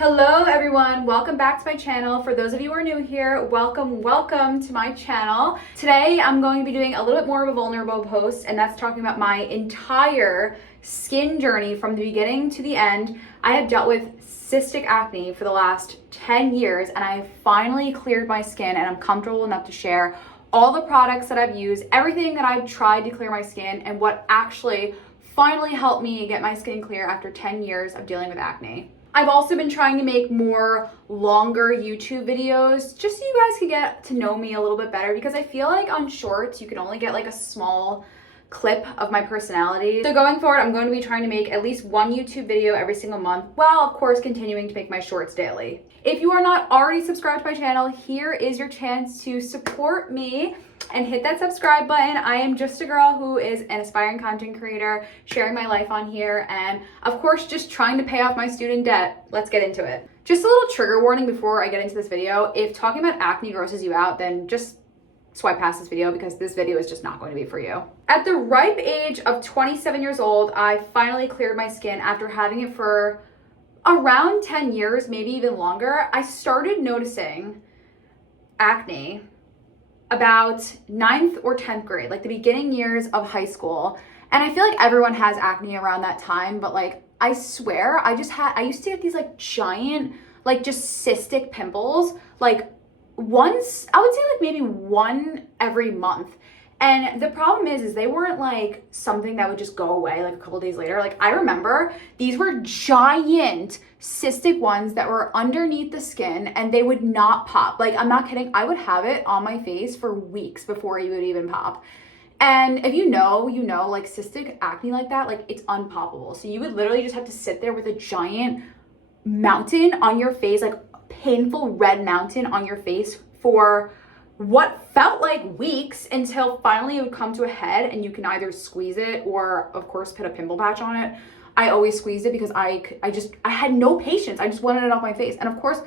Hello everyone, welcome back to my channel. For those of you who are new here, welcome to my channel. Today I'm going to be doing a little bit more of a vulnerable post, and that's talking about my entire skin journey from the beginning to the end. I have dealt with cystic acne for the last 10 years and I finally cleared my skin, and I'm comfortable enough to share all the products that I've used, everything that I've tried to clear my skin, and what actually finally helped me get my skin clear after 10 years of dealing with acne. I've also been trying to make more longer YouTube videos just so you guys can get to know me a little bit better, because I feel like on shorts you can only get like a small clip of my personality. So going forward, I'm going to be trying to make at least one YouTube video every single month, while of course continuing to make my shorts daily. If you are not already subscribed to my channel, here is your chance to support me and hit that subscribe button. I am just a girl who is an aspiring content creator, sharing my life on here, and of course just trying to pay off my student debt. Let's get into it. Just a little trigger warning before I get into this video. If talking about acne grosses you out, then just swipe past this video, because this video is just not going to be for you. At the ripe age of 27 years old, I finally cleared my skin after having it for around 10 years, maybe even longer. I started noticing acne about 9th or 10th grade, like the beginning years of high school. And I feel like everyone has acne around that time, but like, I swear, I used to get these like giant, like just cystic pimples, like once, I would say like maybe one every month. And the problem is they weren't like something that would just go away like a couple days later. Like, I remember these were giant cystic ones that were underneath the skin, and they would not pop. Like, I'm not kidding. I would have it on my face for weeks before it would even pop. And if you know, like cystic acne like that, like it's unpoppable. So you would literally just have to sit there with a giant mountain on your face, like painful red mountain on your face for what felt like weeks, until finally it would come to a head and you can either squeeze it or of course put a pimple patch on it. I always squeezed it because I had no patience. I just wanted it off my face. And of course,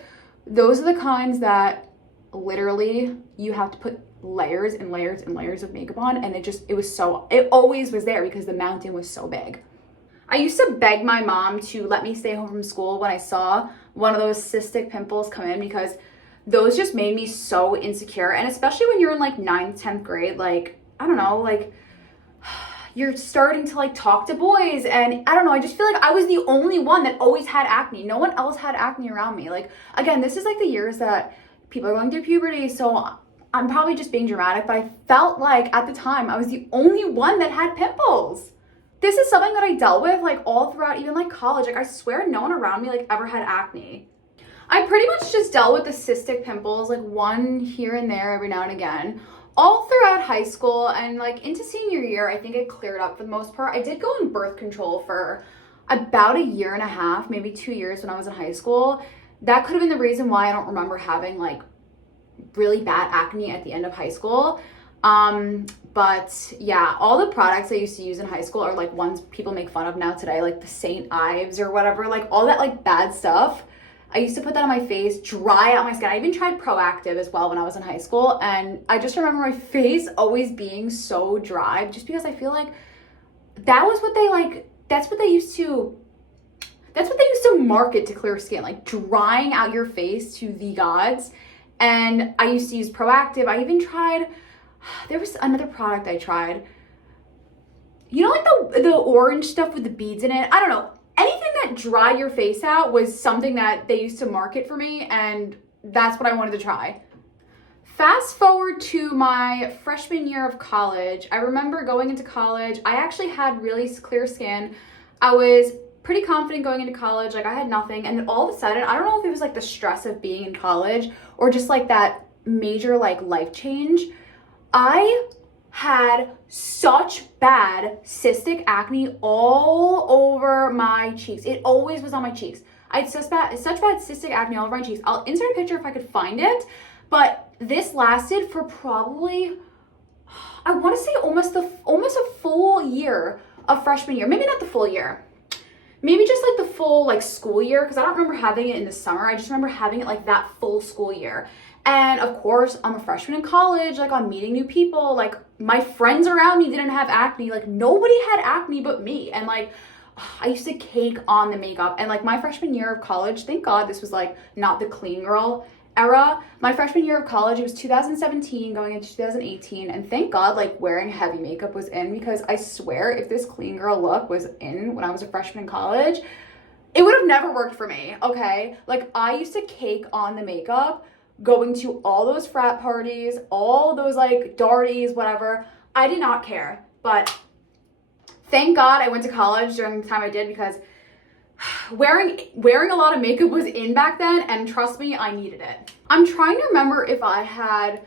those are the kinds that literally you have to put layers and layers and layers of makeup on, and it always was there because the mountain was so big. I used to beg my mom to let me stay home from school when I saw one of those cystic pimples come in, because those just made me so insecure. And especially when you're in like 9th, 10th grade, like, I don't know, like you're starting to like talk to boys, and I don't know, I just feel like I was the only one that always had acne. No one else had acne around me. Like, again, this is like the years that people are going through puberty, so I'm probably just being dramatic, but I felt like at the time I was the only one that had pimples. This is something that I dealt with like all throughout even like college. Like, I swear no one around me like ever had acne. I pretty much just dealt with the cystic pimples, like one here and there every now and again, all throughout high school, and like into senior year, I think it cleared up for the most part. I did go on birth control for about a year and a half, maybe 2 years when I was in high school. That could have been the reason why I don't remember having like really bad acne at the end of high school. But yeah, all the products I used to use in high school are like ones people make fun of now today, like the St. Ives or whatever, like all that like bad stuff. I used to put that on my face, dry out my skin. I even tried Proactive as well when I was in high school, and I just remember my face always being so dry, just because I feel like that was what that's what they used to market to clear skin, like drying out your face to the gods. And I used to use Proactive. I even tried, there was another product I tried, you know, like the orange stuff with the beads in it. I don't know. Anything that dried your face out was something that they used to market for me, and that's what I wanted to try. Fast forward to my freshman year of college. I remember going into college, I actually had really clear skin. I was pretty confident going into college, like I had nothing, and then all of a sudden, I don't know if it was like the stress of being in college or just like that major like life change, I had such bad cystic acne all over my cheeks. It always was on my cheeks. I had such bad cystic acne all over my cheeks. I'll insert a picture if I could find it, but this lasted for probably, I want to say almost a full year of freshman year. Maybe not the full year. Maybe just like the full like school year, because I don't remember having it in the summer. I just remember having it like that full school year. And of course, I'm a freshman in college, like I'm meeting new people, like my friends around me didn't have acne, like nobody had acne but me. And like I used to cake on the makeup. And like my freshman year of college, thank God this was like not the clean girl era. My freshman year of college, it was 2017 going into 2018, and thank God like wearing heavy makeup was in, because I swear if this clean girl look was in when I was a freshman in college, it would have never worked for me, okay? Like I used to cake on the makeup, going to all those frat parties, all those like darties, whatever. I did not care, but thank God I went to college during the time I did, because wearing a lot of makeup was in back then, and trust me, I needed it. I'm trying to remember if I had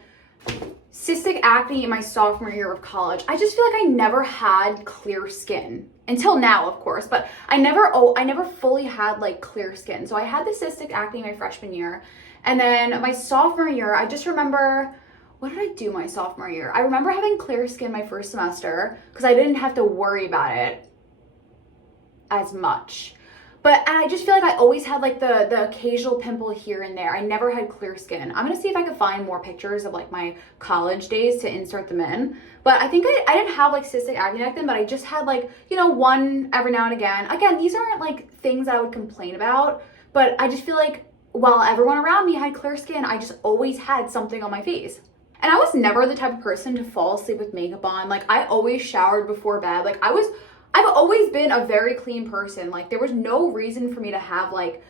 cystic acne in my sophomore year of college. I just feel like I never had clear skin until now, of course, but I never fully had like clear skin. So I had the cystic acne my freshman year, and then my sophomore year, I just remember, what did I do my sophomore year? I remember having clear skin my first semester because I didn't have to worry about it as much. And I just feel like I always had like the occasional pimple here and there. I never had clear skin. I'm gonna see if I can find more pictures of like my college days to insert them in. But I think I didn't have like cystic acne back then, but I just had like, you know, one every now and again. Again, these aren't like things that I would complain about, but I just feel like while everyone around me had clear skin, I just always had something on my face. And I was never the type of person to fall asleep with makeup on. Like I always showered before bed. Like I've always been a very clean person. Like there was no reason for me to have like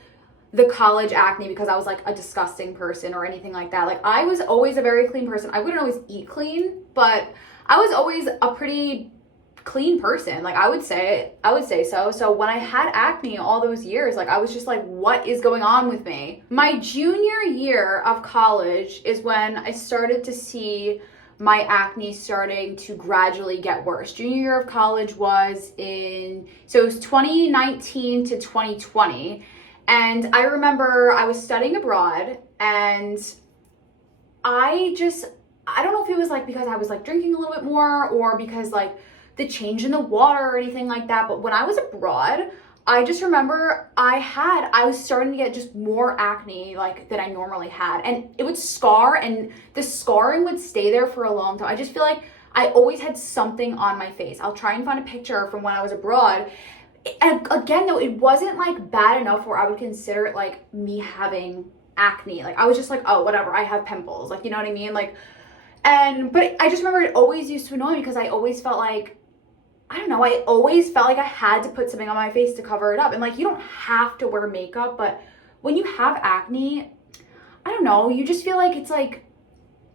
the college acne because I was like a disgusting person or anything like that. Like I was always a very clean person. I wouldn't always eat clean, but I was always a pretty clean person. Like I would say so. So when I had acne all those years, like I was just like, what is going on with me? My junior year of college is when I started to see my acne starting to gradually get worse. Junior year of college was it was 2019 to 2020. And I remember I was studying abroad, and I don't know if it was like because I was like drinking a little bit more or because like the change in the water or anything like that. But when I was abroad, I just remember I was starting to get just more acne like than I normally had, and it would scar, and the scarring would stay there for a long time. I just feel like I always had something on my face. I'll try and find a picture from when I was abroad. And again, though, it wasn't like bad enough where I would consider it like me having acne. Like I was just like, oh, whatever, I have pimples. Like, you know what I mean? Like, but I just remember it always used to annoy me because I always felt like, I don't know, I always felt like I had to put something on my face to cover it up. And like, you don't have to wear makeup, but when you have acne, I don't know, you just feel like it's like,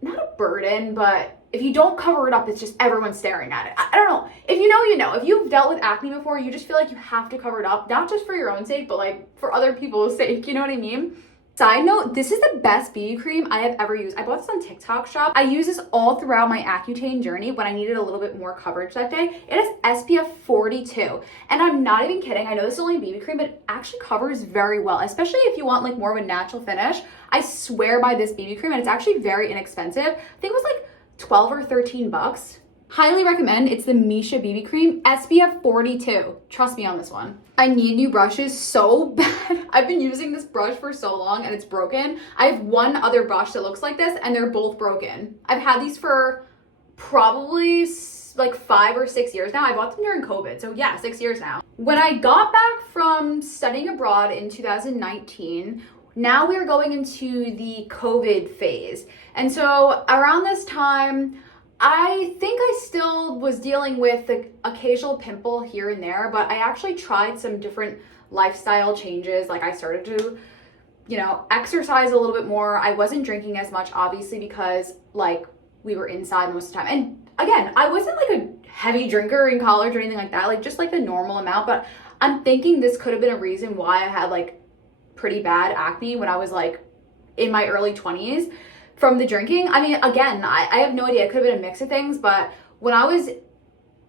not a burden, but if you don't cover it up, it's just everyone staring at it. I don't know. If you know, you know. If you've dealt with acne before, you just feel like you have to cover it up, not just for your own sake, but like for other people's sake, you know what I mean? Side note, this is the best BB cream I have ever used. I bought this on TikTok Shop. I use this all throughout my Accutane journey when I needed a little bit more coverage that day. It has SPF 42, and I'm not even kidding. I know this is only a BB cream, but it actually covers very well, especially if you want like more of a natural finish. I swear by this BB cream, and it's actually very inexpensive. I think it was like 12 or 13 bucks. Highly recommend. It's the Misha BB cream, SPF 42. Trust me on this one. I need new brushes so bad. I've been using this brush for so long and it's broken. I have one other brush that looks like this and they're both broken. I've had these for probably like 5 or 6 years now. I bought them during COVID, so yeah, 6 years now. When I got back from studying abroad in 2019, now we are going into the COVID phase. And so around this time, I think I still was dealing with the occasional pimple here and there, but I actually tried some different lifestyle changes. Like I started to, you know, exercise a little bit more. I wasn't drinking as much, obviously, because like we were inside most of the time. And again, I wasn't like a heavy drinker in college or anything like that, like just like the normal amount. But I'm thinking this could have been a reason why I had like pretty bad acne when I was like in my early 20s. From the drinking. I mean, again, I have no idea. It could have been a mix of things, but when I was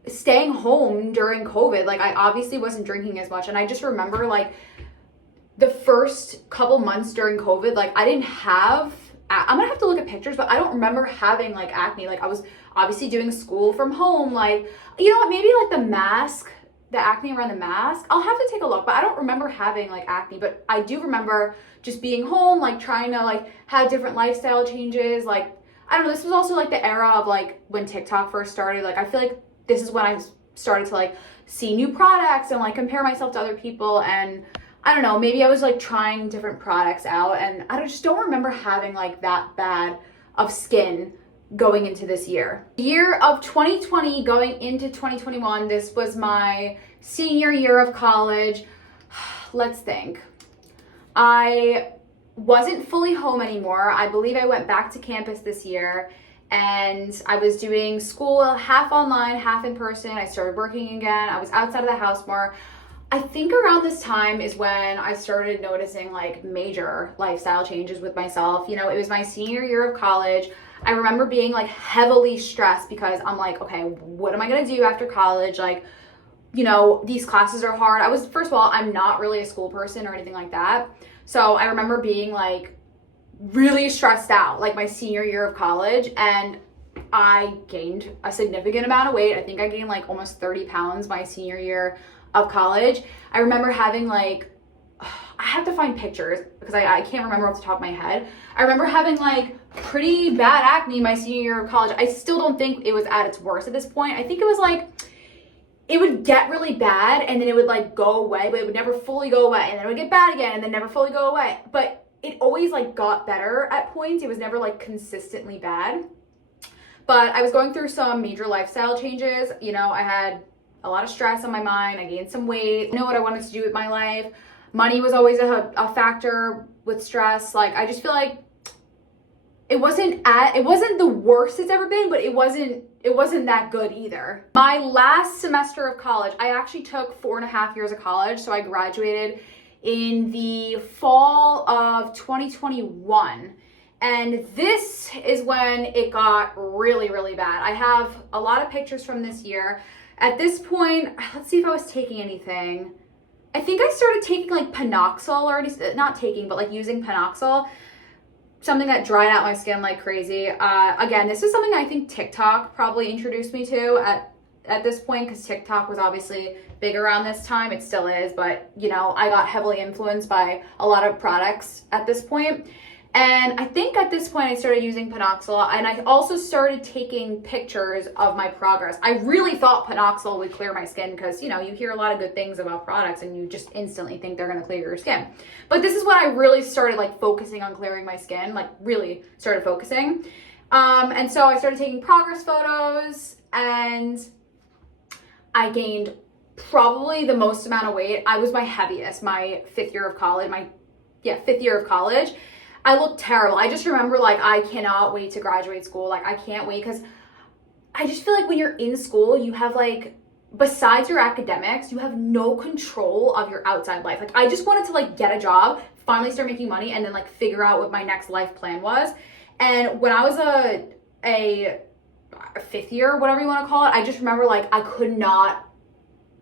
staying home during COVID, like I obviously wasn't drinking as much. And I just remember like the first couple months during COVID, like I didn't have, I'm gonna have to look at pictures, but I don't remember having like acne. Like I was obviously doing school from home. Like, you know what, maybe like the acne around the mask, I'll have to take a look, but I don't remember having like acne. But I do remember just being home, like trying to like have different lifestyle changes. Like, I don't know, this was also like the era of like when TikTok first started. Like I feel like this is when I started to like see new products and like compare myself to other people. And I don't know, maybe I was like trying different products out, and I just don't remember having like that bad of skin going into this year. Year of 2020 going into 2021, this was my senior year of college. Let's think. I wasn't fully home anymore. I believe I went back to campus this year, and I was doing school half online, half in person. I started working again. I was outside of the house more. I think around this time is when I started noticing like major lifestyle changes with myself. You know, it was my senior year of college. I remember being like heavily stressed because I'm like, okay, what am I gonna do after college? Like, you know, these classes are hard. First of all, I'm not really a school person or anything like that. So I remember being like really stressed out like my senior year of college, and I gained a significant amount of weight. I think I gained like almost 30 pounds my senior year of college. I remember having like, I have to find pictures because I can't remember off the top of my head. I remember having like pretty bad acne my senior year of college. I still don't think it was at its worst at this point. I think it was like, it would get really bad and then it would like go away, but it would never fully go away, and then it would get bad again and then never fully go away. But it always like got better at points. It was never like consistently bad. But I was going through some major lifestyle changes. You know, I had a lot of stress on my mind. I gained some weight. I know what I wanted to do with my life. Money was always a factor with stress. Like, I just feel like it wasn't the worst it's ever been, but it wasn't that good either. My last semester of college, I actually took 4.5 years of college. So I graduated in the fall of 2021. And this is when it got really, really bad. I have a lot of pictures from this year. At this point, let's see if I was taking anything. I think I started taking like Panoxyl already, not taking, but like using Panoxyl, something that dried out my skin like crazy. Again, this is something I think TikTok probably introduced me to at this point, because TikTok was obviously big around this time. It still is, but you know, I got heavily influenced by a lot of products at this point. And I think at this point I started using Panoxyl, and I also started taking pictures of my progress. I really thought Panoxyl would clear my skin because, you know, you hear a lot of good things about products and you just instantly think they're going to clear your skin. But this is when I really started like focusing on clearing my skin, like really started focusing. And so I started taking progress photos, and I gained probably the most amount of weight. I was my heaviest my fifth year of college. I looked terrible. I just remember like, I cannot wait to graduate school. Like, I can't wait, because I just feel like when you're in school, you have like, besides your academics, you have no control of your outside life. Like, I just wanted to like get a job, finally start making money, and then like figure out what my next life plan was. And when I was a fifth year, whatever you want to call it, I just remember like, I could not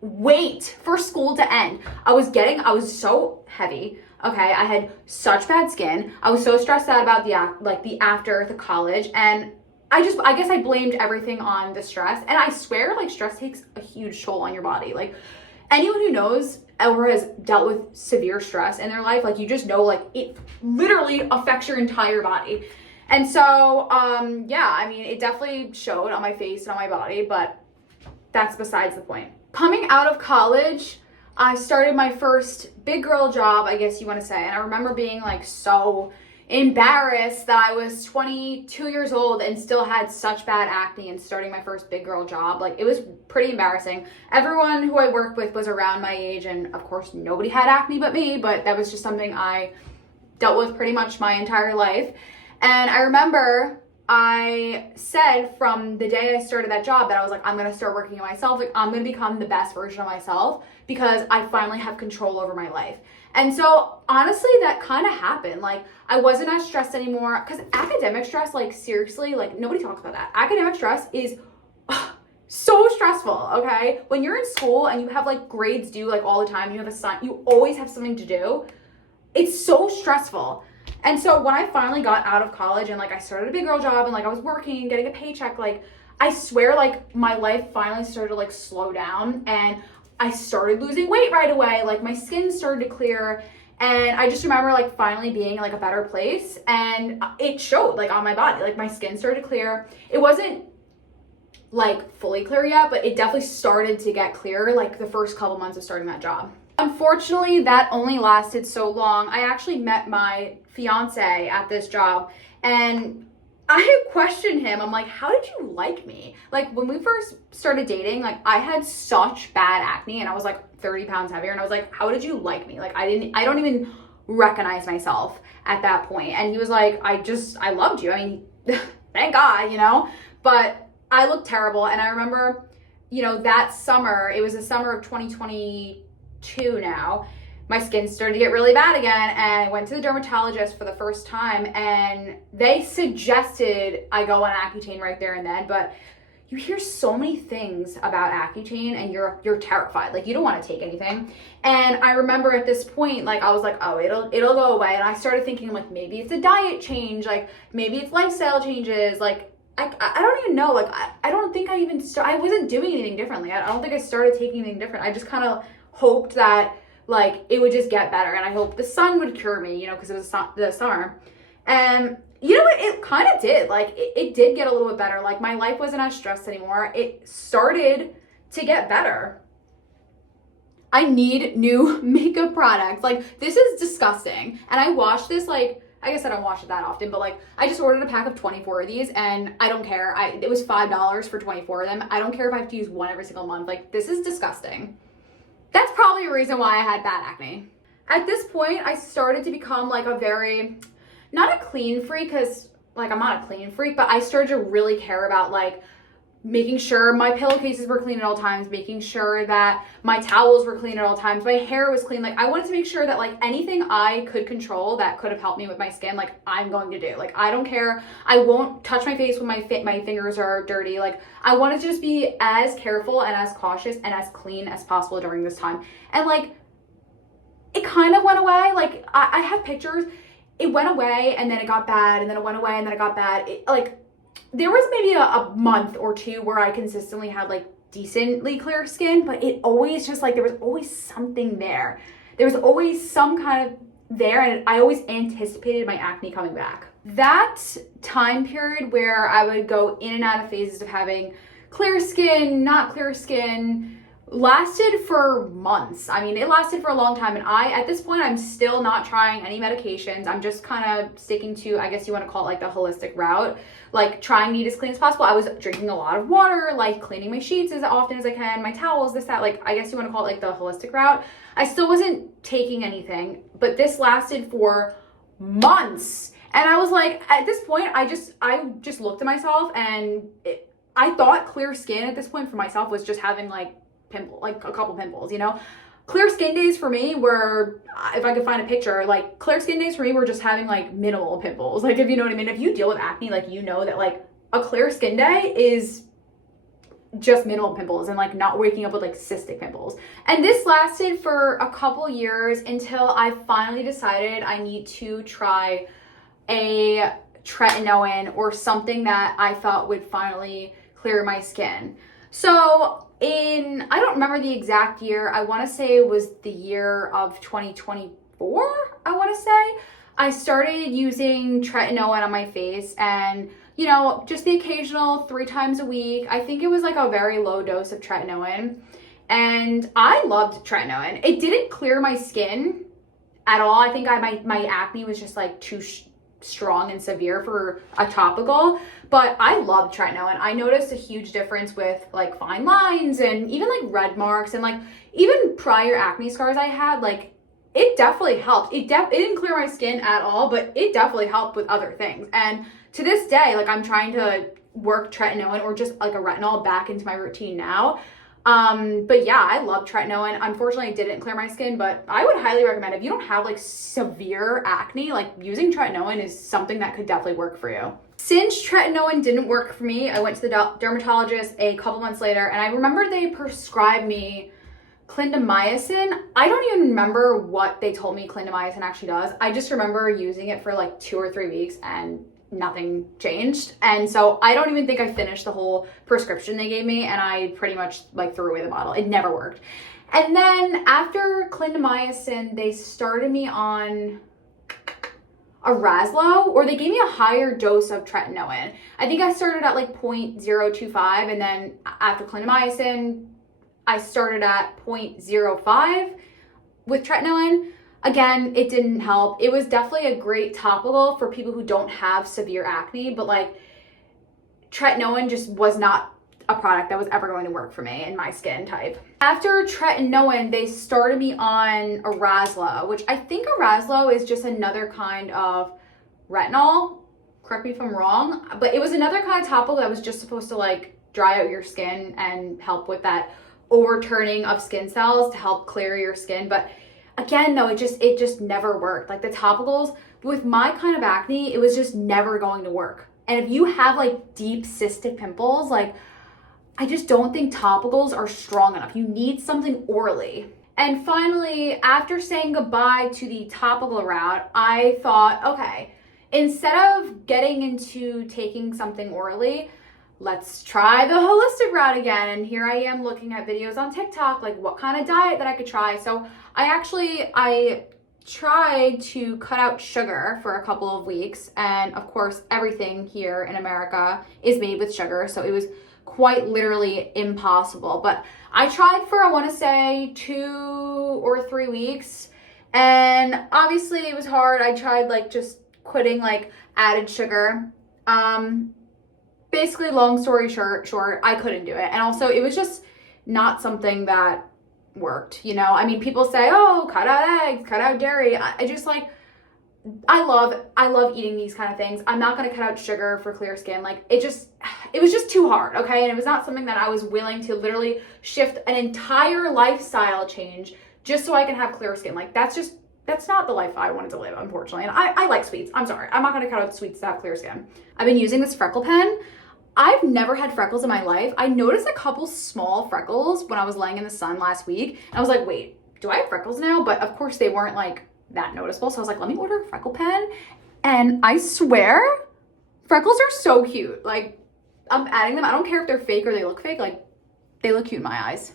wait for school to end. I was so heavy. Okay, I had such bad skin. I was so stressed out about the after the college, and I guess I blamed everything on the stress. And I swear, like, stress takes a huge toll on your body. Like, anyone who knows or has dealt with severe stress in their life, like, you just know, like, it literally affects your entire body. And so, yeah, I mean, it definitely showed on my face and on my body, but that's besides the point. Coming out of college, I started my first big girl job, I guess you want to say. And I remember being like so embarrassed that I was 22 years old and still had such bad acne and starting my first big girl job. Like, it was pretty embarrassing. Everyone who I worked with was around my age, and of course nobody had acne but me, but that was just something I dealt with pretty much my entire life. And I remember I said from the day I started that job that I was like, I'm going to start working on myself. Like, I'm going to become the best version of myself because I finally have control over my life. And so honestly, that kind of happened. Like, I wasn't as stressed anymore, because academic stress, like, seriously, like, nobody talks about that. Academic stress is so stressful, okay? When you're in school and you have like grades due like all the time, you always have something to do. It's so stressful. And so when I finally got out of college and like I started a big girl job and like I was working and getting a paycheck, like, I swear, like, my life finally started to like slow down, and I started losing weight right away. Like, my skin started to clear, and I just remember like finally being in like a better place, and it showed like on my body. Like, my skin started to clear. It wasn't like fully clear yet, but it definitely started to get clear like the first couple months of starting that job. Unfortunately, that only lasted so long. I actually met my fiance at this job, and I questioned him. I'm like, how did you like me? Like, when we first started dating, like, I had such bad acne and I was like 30 pounds heavier, and I was like, how did you like me? Like, I don't even recognize myself at that point. And he was like, I loved you. I mean, thank God, you know, but I looked terrible. And I remember, you know, that summer, it was the summer of 2022 now, my skin started to get really bad again, and I went to the dermatologist for the first time, and they suggested I go on Accutane right there and then, but you hear so many things about Accutane and you're terrified. Like, you don't want to take anything. And I remember at this point, like, I was like, oh, it'll go away. And I started thinking, like, maybe it's a diet change, like maybe it's lifestyle changes, like I don't even know. Like, I don't think I wasn't doing anything differently. I don't think I started taking anything different. I just kind of hoped that, like, it would just get better, and I hoped the sun would cure me, you know, because it was the summer. And you know what, it kind of did. Like, it did get a little bit better. Like, my life wasn't as stressed anymore. It started to get better. I need new makeup products. Like, this is disgusting. And I wash this, like, I guess I don't wash it that often, but like, I just ordered a pack of 24 of these, and I don't care. It was $5 for 24 of them. I don't care if I have to use one every single month. Like, this is disgusting. That's probably a reason why I had bad acne. At this point, I started to become like not a clean freak, because like, I'm not a clean freak, but I started to really care about like making sure my pillowcases were clean at all times, making sure that my towels were clean at all times, my hair was clean. Like, I wanted to make sure that like anything I could control that could have helped me with my skin, like, I'm going to do. Like, I don't care. I won't touch my face when my fingers are dirty. Like, I wanted to just be as careful and as cautious and as clean as possible during this time. And like, it kind of went away. Like, I have pictures. It went away, and then it got bad, and then it went away, and then it got bad. There was maybe a month or two where I consistently had like decently clear skin, but it always just like, there was always something there. There was always some kind of there, and I always anticipated my acne coming back. That time period where I would go in and out of phases of having clear skin, not clear skin, lasted for months. I mean, it lasted for a long time, and at this point, I'm still not trying any medications. I'm just kind of sticking to, I guess you want to call it like the holistic route, like trying to eat as clean as possible. I was drinking a lot of water, like cleaning my sheets as often as I can, my towels, this, that, like, I guess you want to call it like the holistic route. I still wasn't taking anything, but this lasted for months. And I was like, at this point, I just looked at myself, and I thought clear skin at this point for myself was just having like a couple pimples, you know? Clear skin days for me were, if I could find a picture, like clear skin days for me were just having like minimal pimples. Like, if you know what I mean, if you deal with acne, like, you know that like a clear skin day is just minimal pimples and like not waking up with like cystic pimples. And this lasted for a couple years until I finally decided I need to try a tretinoin or something that I thought would finally clear my skin. So I don't remember the exact year. I want to say it was the year of 2024, I want to say. I started using tretinoin on my face, and, you know, just the occasional 3 times a week. I think it was like a very low dose of tretinoin, and I loved tretinoin. It didn't clear my skin at all. I think my acne was just like too strong and severe for a topical, but I love tretinoin. I noticed a huge difference with like fine lines and even like red marks, and like even prior acne scars I had. Like, it definitely helped. It didn't clear my skin at all, but it definitely helped with other things. And to this day, like, I'm trying to work tretinoin or just like a retinol back into my routine now. But yeah, I love tretinoin. Unfortunately, it didn't clear my skin, but I would highly recommend, if you don't have like severe acne, like, using tretinoin is something that could definitely work for you. Since tretinoin didn't work for me, I went to the dermatologist a couple months later, and I remember they prescribed me clindamycin. I don't even remember what they told me clindamycin actually does. I just remember using it for like 2 or 3 weeks and nothing changed. And so I don't even think I finished the whole prescription they gave me, and I pretty much like threw away the bottle. It never worked. And then after clindamycin, they started me on, Araslo, or they gave me a higher dose of tretinoin. I think I started at like 0.025, and then after clindamycin, I started at 0.05 with tretinoin. Again, it didn't help. It was definitely a great topical for people who don't have severe acne, but like tretinoin just was not a product that was ever going to work for me in my skin type. After tretinoin, they started me on Araslo, which I think Araslo is just another kind of retinol. Correct me if I'm wrong, but it was another kind of topical that was just supposed to like dry out your skin and help with that overturning of skin cells to help clear your skin. But again, though, it just never worked. Like the topicals with my kind of acne, it was just never going to work. And if you have like deep cystic pimples, like I just don't think topicals are strong enough. You need something orally. And finally, after saying goodbye to the topical route, I thought, okay, instead of getting into taking something orally, let's try the holistic route again. And here I am looking at videos on TikTok, like what kind of diet that I could try. So I tried to cut out sugar for a couple of weeks. And of course, everything here in America is made with sugar. So it was quite literally impossible. But I tried for, I want to say 2 or 3 weeks. And obviously it was hard. I tried like just quitting like added sugar. Basically, long story short, I couldn't do it. And also it was just not something that worked, you know? I mean, people say, oh, cut out eggs, cut out dairy. I just like, I love eating these kind of things. I'm not going to cut out sugar for clear skin. Like it was just too hard. Okay. And it was not something that I was willing to literally shift an entire lifestyle change just so I can have clear skin. Like that's not the life I wanted to live, unfortunately. And I like sweets. I'm sorry. I'm not going to cut out sweets to have clear skin. I've been using this freckle pen. I've never had freckles in my life. I noticed a couple small freckles when I was laying in the sun last week. And I was like, wait, do I have freckles now? But of course they weren't like that noticeable. So I was like, let me order a freckle pen. And I swear, freckles are so cute. Like I'm adding them. I don't care if they're fake or they look fake. Like they look cute in my eyes.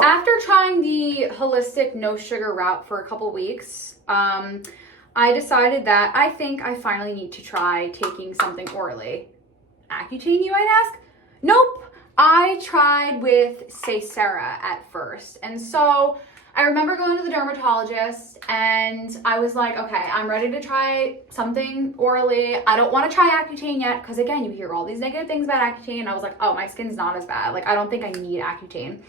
After trying the holistic no sugar route for a couple weeks, I decided that I think I finally need to try taking something orally. Accutane, you might ask? Nope. I tried with Sacera at first. And so I remember going to the dermatologist and I was like, okay, I'm ready to try something orally. I don't want to try Accutane yet because again, you hear all these negative things about Accutane. And I was like, oh, my skin's not as bad. Like, I don't think I need Accutane.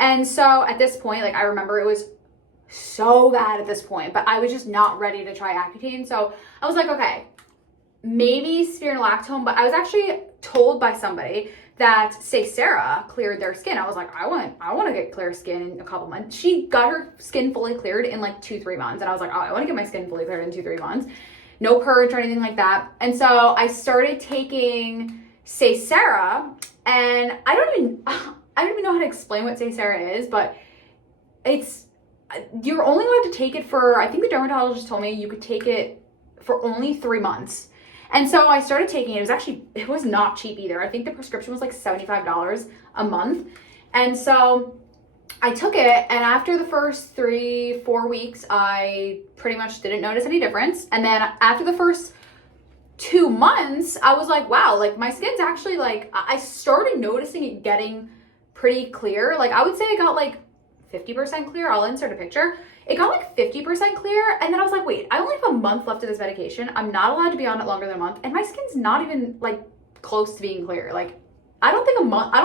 And so at this point, like I remember it was so bad at this point, but I was just not ready to try Accutane. So I was like, okay, maybe spironolactone, but I was actually told by somebody that Sacera cleared their skin. I was like, I want to get clear skin in a couple months. She got her skin fully cleared in like 2-3 months. And I was like, oh, I want to get my skin fully cleared in 2-3 months. No purge or anything like that. And so I started taking Sacera, and I don't even know how to explain what Sacera is, but you're only allowed to take it for, I think the dermatologist told me you could take it for only 3 months. And so I started taking it. It was not cheap either. I think the prescription was like $75 a month. And so I took it, and after the first 3-4 weeks, I pretty much didn't notice any difference. And then after the first 2 months, I was like, wow, like my skin's actually like, I started noticing it getting pretty clear. Like I would say it got like 50% clear. I'll insert a picture. It got like 50% clear. And then I was like, wait, I only have a month left of this medication. I'm not allowed to be on it longer than a month. And my skin's not even like close to being clear. Like I don't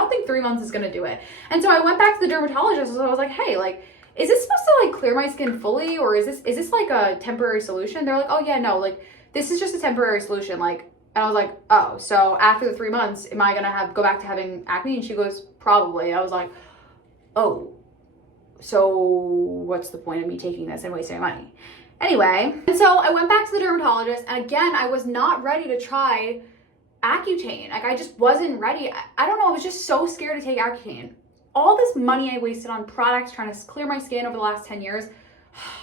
think 3 months is going to do it. And so I went back to the dermatologist and I was like, hey, like, is this supposed to like clear my skin fully? Or is this like a temporary solution? They're like, oh yeah, no, like this is just a temporary solution. Like, and I was like, oh, so after the 3 months, am I going to go back to having acne? And she goes, probably. I was like, oh, so what's the point of me taking this and wasting my money? Anyway, and so I went back to the dermatologist, and again, I was not ready to try Accutane. Like I just wasn't ready. I don't know. I was just so scared to take Accutane. All this money I wasted on products trying to clear my skin over the last 10 years.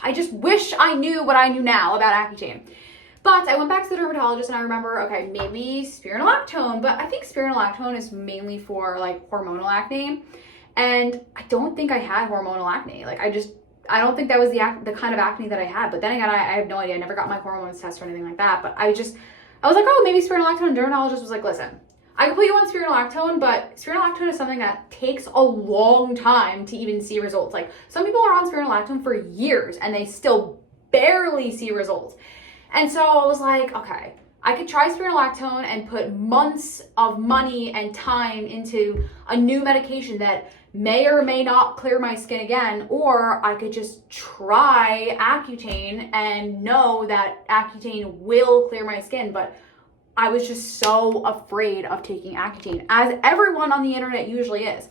I just wish I knew what I knew now about Accutane. But I went back to the dermatologist and I remember, okay, maybe spironolactone, but I think spironolactone is mainly for like hormonal acne. And I don't think I had hormonal acne. Like I don't think that was the kind of acne that I had. But then again, I have no idea. I never got my hormones test or anything like that. But I was like, oh, maybe spironolactone. And dermatologist was like, listen, I can put you on spironolactone, but spironolactone is something that takes a long time to even see results. Like, some people are on spironolactone for years and they still barely see results. And so I was like, okay, I could try spironolactone and put months of money and time into a new medication that may or may not clear my skin again, or I could just try Accutane and know that Accutane will clear my skin. But I was just so afraid of taking Accutane, as everyone on the internet usually is.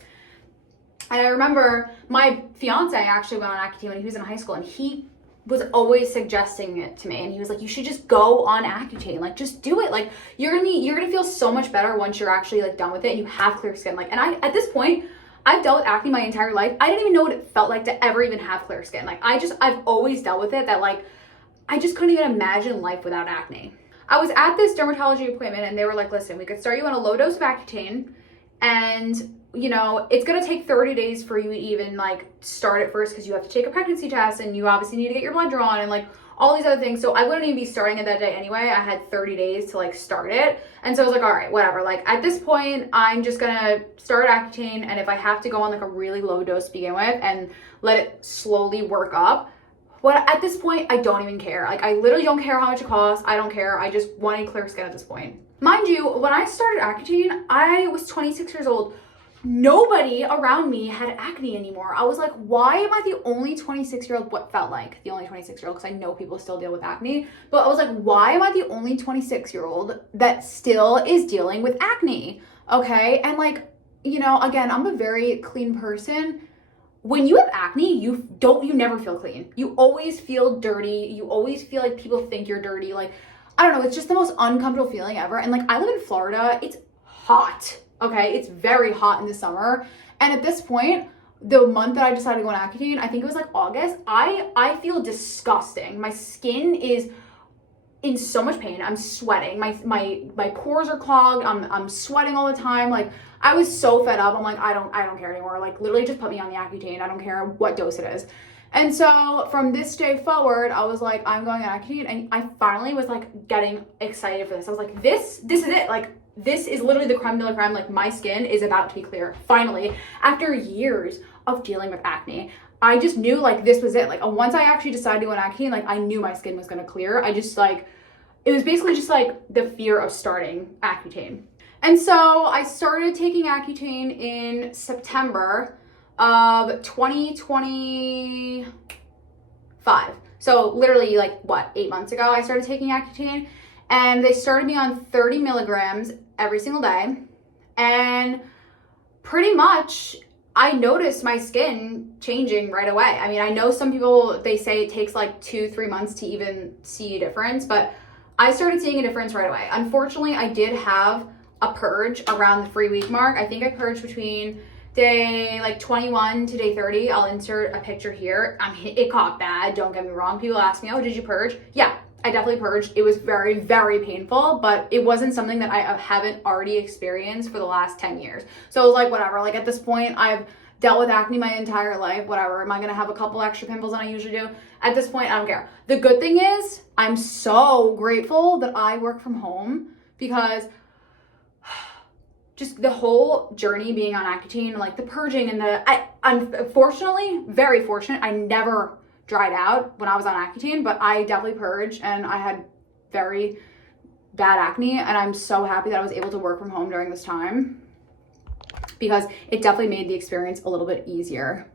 And I remember my fiance actually went on Accutane when he was in high school, and he was always suggesting it to me, and he was like, you should just go on Accutane, like just do it, like you're gonna feel so much better once you're actually like done with it and you have clear skin. Like, and at this point, I've dealt with acne my entire life. I didn't even know what it felt like to ever even have clear skin. Like, I've always dealt with it, that like I just couldn't even imagine life without acne. I was at this dermatology appointment and they were like, listen, we could start you on a low dose of Accutane, and you know, it's gonna take 30 days for you to even like start it first, because you have to take a pregnancy test and you obviously need to get your blood drawn and like all these other things. So I wouldn't even be starting it that day anyway. I had 30 days to like start it. And so I was like, all right, whatever. Like, at this point, I'm just gonna start Accutane, and if I have to go on like a really low dose to begin with and let it slowly work up, at this point, I don't even care. Like, I literally don't care how much it costs. I don't care. I just wanted clear skin at this point. Mind you, when I started Accutane, I was 26 years old. Nobody around me had acne anymore. I was like, why am I the only 26-year-old, what felt like the only 26-year-old, because I know people still deal with acne, but I was like, why am I the only 26-year-old that still is dealing with acne? Okay, and like, you know, again, I'm a very clean person. When you have acne, you never feel clean. You always feel dirty. You always feel like people think you're dirty. Like, I don't know, it's just the most uncomfortable feeling ever. And like, I live in Florida, it's hot. Okay, it's very hot in the summer. And at this point, the month that I decided to go on Accutane, I think it was like August, I feel disgusting. My skin is in so much pain. I'm sweating. My pores are clogged. I'm sweating all the time. Like, I was so fed up. I'm like, I don't care anymore. Like, literally just put me on the Accutane. I don't care what dose it is. And so from this day forward, I was like, I'm going on Accutane. And I finally was like getting excited for this. I was like, this is it. Like, this is literally the creme de la creme. Like, my skin is about to be clear. Finally, after years of dealing with acne, I just knew like this was it. Like, once I actually decided to go on Accutane, like, I knew my skin was gonna clear. I just like, it was basically just like the fear of starting Accutane. And so I started taking Accutane in September of 2025. So literally like, what, 8 months ago, I started taking Accutane. And they started me on 30 milligrams every single day. And pretty much I noticed my skin changing right away. I mean, I know some people, they say it takes like 2-3 months to even see a difference, but I started seeing a difference right away. Unfortunately, I did have a purge around the 3-week mark. I think I purged between day like 21 to day 30. I'll insert a picture here. It got bad, don't get me wrong. People ask me, oh, did you purge? Yeah, I definitely purged. It was very, very painful, but it wasn't something that I haven't already experienced for the last 10 years. So it was like, whatever. Like, at this point, I've dealt with acne my entire life. Whatever. Am I going to have a couple extra pimples than I usually do? At this point, I don't care. The good thing is, I'm so grateful that I work from home, because just the whole journey being on Accutane, like the purging and I'm fortunately, very fortunate, I never dried out when I was on Accutane, but I definitely purged and I had very bad acne, and I'm so happy that I was able to work from home during this time, because it definitely made the experience a little bit easier.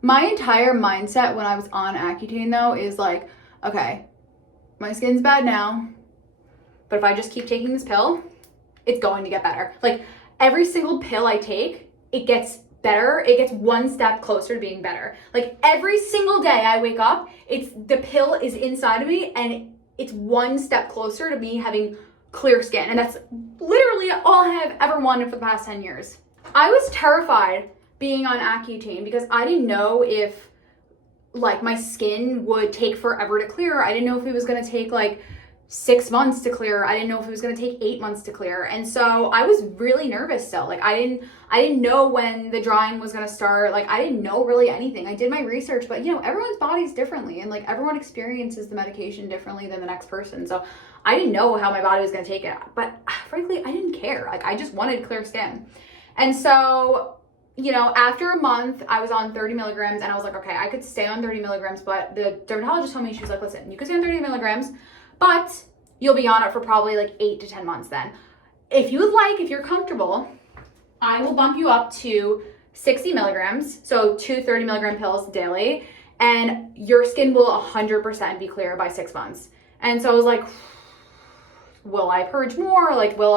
My entire mindset when I was on Accutane though is like, okay, my skin's bad now, but if I just keep taking this pill, it's going to get better. Like, every single pill I take, it gets better. It gets one step closer to being better. Like, every single day I wake up, the pill is inside of me, and it's one step closer to me having clear skin. And that's literally all I have ever wanted for the past 10 years. I was terrified being on Accutane because I didn't know if like my skin would take forever to clear. I didn't know if it was going to take like 6 months to clear. I didn't know if it was going to take 8 months to clear. And so I was really nervous still. Like I didn't know when the drying was going to start. Like I didn't know really anything. I did my research, but you know, everyone's body's differently and like everyone experiences the medication differently than the next person. So I didn't know how my body was going to take it, but frankly, I didn't care. Like I just wanted clear skin. And so, you know, after a month, I was on 30 milligrams and I was like, okay, I could stay on 30 milligrams, but the dermatologist told me, she was like, listen, you could stay on 30 milligrams, but you'll be on it for probably like 8 to 10 months then. If you would like, if you're comfortable, I will bump you up to 60 milligrams, so 2 30 milligram pills daily, and your skin will 100% be clear by 6 months. And so I was like, will I purge more? Like, will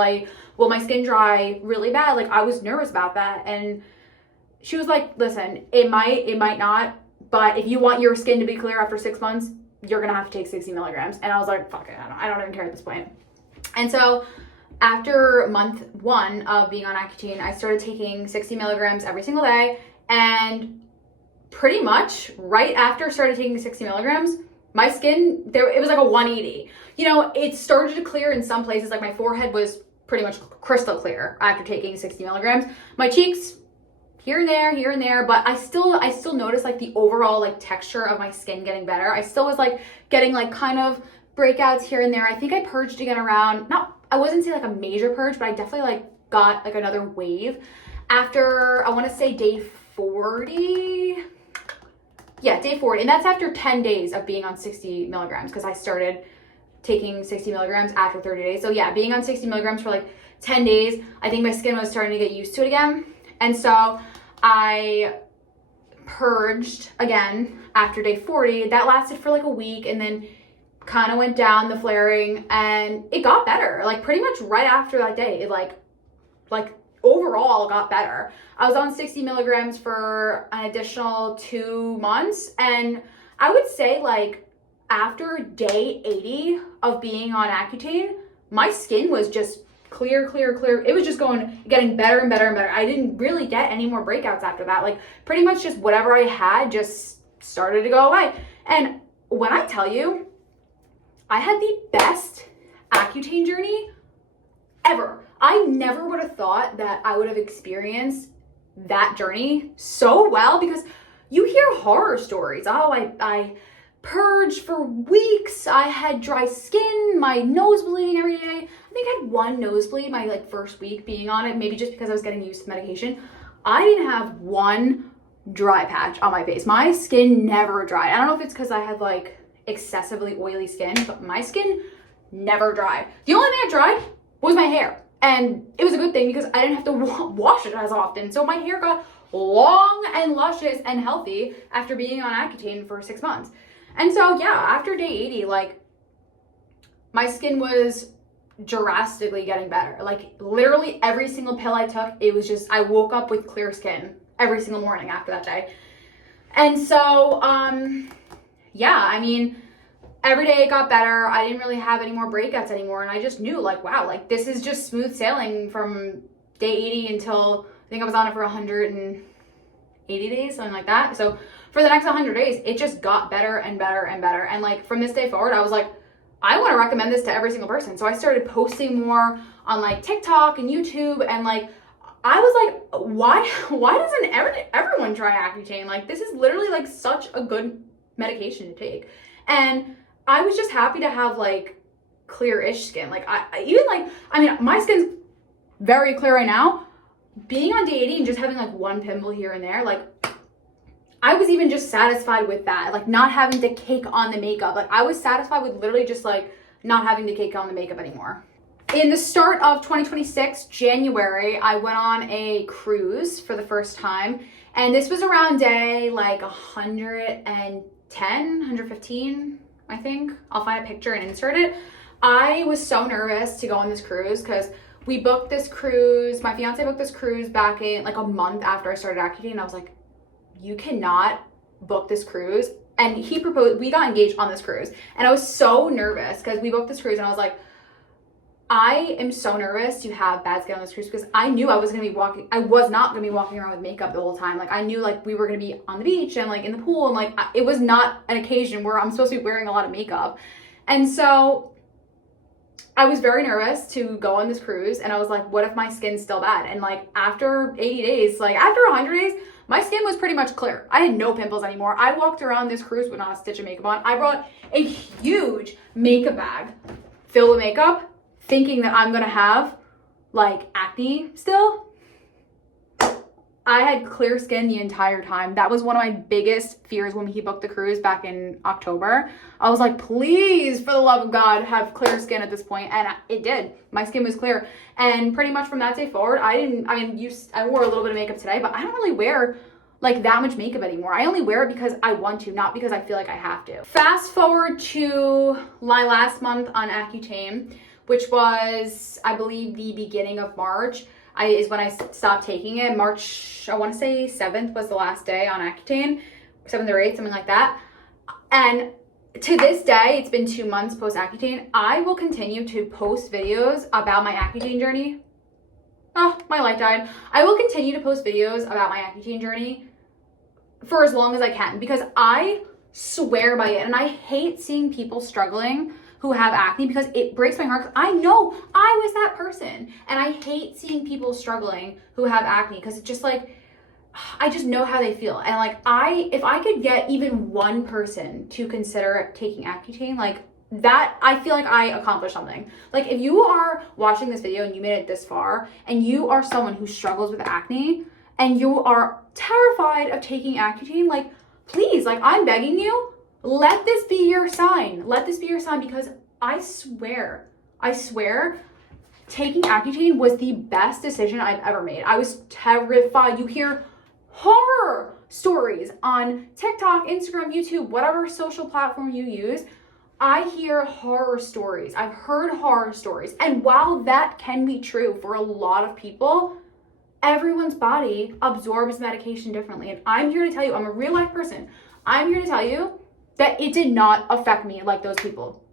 my skin dry really bad? Like, I was nervous about that. And she was like, listen, it might not, but if you want your skin to be clear after 6 months, you're gonna have to take 60 milligrams. And I was like, fuck it, I don't even care at this point. And so after month 1 of being on Accutane, I started taking 60 milligrams every single day. And pretty much right after I started taking 60 milligrams, my skin, it was like a 180. You know, it started to clear in some places, like my forehead was pretty much crystal clear after taking 60 milligrams. My cheeks, here and there, but I still noticed like the overall like texture of my skin getting better. I still was like getting like kind of breakouts here and there. I think I purged again around, I wouldn't say like a major purge, but I definitely like got like another wave after, I want to say day 40. Yeah, day 40. And that's after 10 days of being on 60 milligrams because I started taking 60 milligrams after 30 days. So yeah, being on 60 milligrams for like 10 days, I think my skin was starting to get used to it again. And so I purged again after day 40. That lasted for like a week and then kind of went down the flaring and it got better. Like pretty much right after that day, it like overall got better. I was on 60 milligrams for an additional 2 months. And I would say like after day 80 of being on Accutane, my skin was just clear. It was just getting better and better and better. I didn't really get any more breakouts after that. Like pretty much just whatever I had just started to go away. And when I tell you, I had the best Accutane journey ever. I never would have thought that I would have experienced that journey so well because you hear horror stories. Oh, I purged for weeks. I had dry skin, my nose bleeding every day. I think I had 1 nosebleed my like first week being on it, maybe just because I was getting used to medication. I didn't have 1 dry patch on my face. My skin never dried. I don't know if it's because I had like excessively oily skin, but my skin never dried. The only thing that dried was my hair. And it was a good thing because I didn't have to wash it as often. So my hair got long and luscious and healthy after being on Accutane for 6 months. And so, yeah, after day 80, like, my skin was drastically getting better. Like, literally every single pill I took, it was just, I woke up with clear skin every single morning after that day. And so, yeah, I mean, every day it got better. I didn't really have any more breakouts anymore. And I just knew, like, wow, like, this is just smooth sailing from day 80 until, I think I was on it for 180 days, something like that. So for the next 100 days, it just got better and better and better. And like from this day forward, I was like, I want to recommend this to every single person. So I started posting more on like TikTok and YouTube. And like, I was like, why doesn't everyone try Accutane? Like, this is literally like such a good medication to take. And I was just happy to have like clear-ish skin. Like I mean, my skin's very clear right now. Being on day 80 and just having like 1 pimple here and there, like I was even just satisfied with that, like not having to cake on the makeup. Like I was satisfied with literally just like not having to cake on the makeup anymore. In the start of 2026, January, I went on a cruise for the first time. And this was around day like 110, 115, I think. I'll find a picture and insert it. I was so nervous to go on this cruise because we booked this cruise. My fiance booked this cruise back in like a month after I started Accutane. And I was like, you cannot book this cruise. And he proposed, we got engaged on this cruise. And I was so nervous because we booked this cruise and I was like, I am so nervous to have bad skin on this cruise because I knew I was not going to be walking around with makeup the whole time. Like I knew like we were going to be on the beach and like in the pool and like it was not an occasion where I'm supposed to be wearing a lot of makeup. And so I was very nervous to go on this cruise, and I was like, what if my skin's still bad? And like after 80 days, like after 100 days, my skin was pretty much clear. I had no pimples anymore. I walked around this cruise with not a stitch of makeup on. I brought a huge makeup bag filled with makeup, thinking that I'm gonna have like acne still. I had clear skin the entire time. That was one of my biggest fears when we booked the cruise back in October. I was like, please, for the love of God, have clear skin at this point. And it did. My skin was clear. And pretty much from that day forward, I wore a little bit of makeup today, but I don't really wear like that much makeup anymore. I only wear it because I want to, not because I feel like I have to. Fast forward to my last month on Accutane, which was, I believe, the beginning of March. Is when I stopped taking it. March, I want to say 7th was the last day on Accutane, 7th or 8th, something like that. And to this day, it's been 2 months post Accutane. I will continue to post videos about my Accutane journey. Oh, my light died. I will continue to post videos about my Accutane journey for as long as I can, because I swear by it. And I hate seeing people struggling who have acne, because it breaks my heart. I know I was that person, and I hate seeing people struggling who have acne, because it's just like, I just know how they feel. And like, if I could get even one person to consider taking Accutane, like that, I feel like I accomplished something. Like if you are watching this video and you made it this far, and you are someone who struggles with acne, and you are terrified of taking Accutane, like please, like I'm begging you, let this be your sign. Let this be your sign, because I swear, taking Accutane was the best decision I've ever made. I was terrified. You hear horror stories on TikTok, Instagram, YouTube, whatever social platform you use. I hear horror stories. I've heard horror stories. And while that can be true for a lot of people, everyone's body absorbs medication differently. And I'm here to tell you, I'm a real life person. I'm here to tell you that it did not affect me like those people.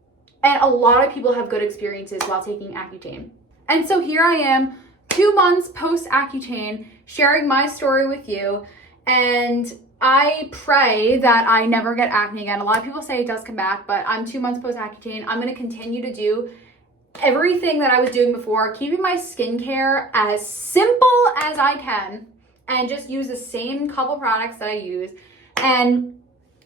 And a lot of people have good experiences while taking Accutane. And so here I am, 2 months post Accutane, sharing my story with you. And I pray that I never get acne again. A lot of people say it does come back, but I'm 2 months post Accutane. I'm gonna continue to do everything that I was doing before, keeping my skincare as simple as I can, and just use the same couple products that I use, and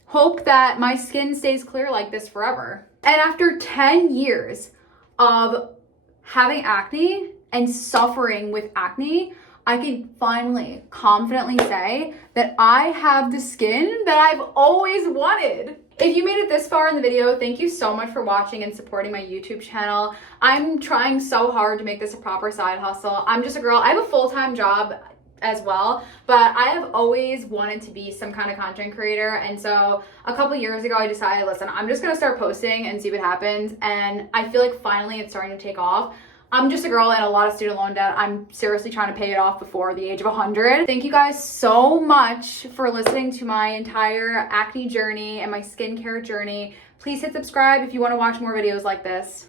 hope that my skin stays clear like this forever. And after 10 years of having acne and suffering with acne, I can finally confidently say that I have the skin that I've always wanted. If you made it this far in the video, thank you so much for watching and supporting my YouTube channel. I'm trying so hard to make this a proper side hustle. I'm just a girl. I have a full-time job as well, but I have always wanted to be some kind of content creator. And so a couple years ago, I decided, listen, I'm just gonna start posting and see what happens. And I feel like finally it's starting to take off. I'm just a girl in a lot of student loan debt. I'm seriously trying to pay it off before the age of 100. Thank you guys so much for listening to my entire acne journey and my skincare journey. Please hit subscribe if you want to watch more videos like this.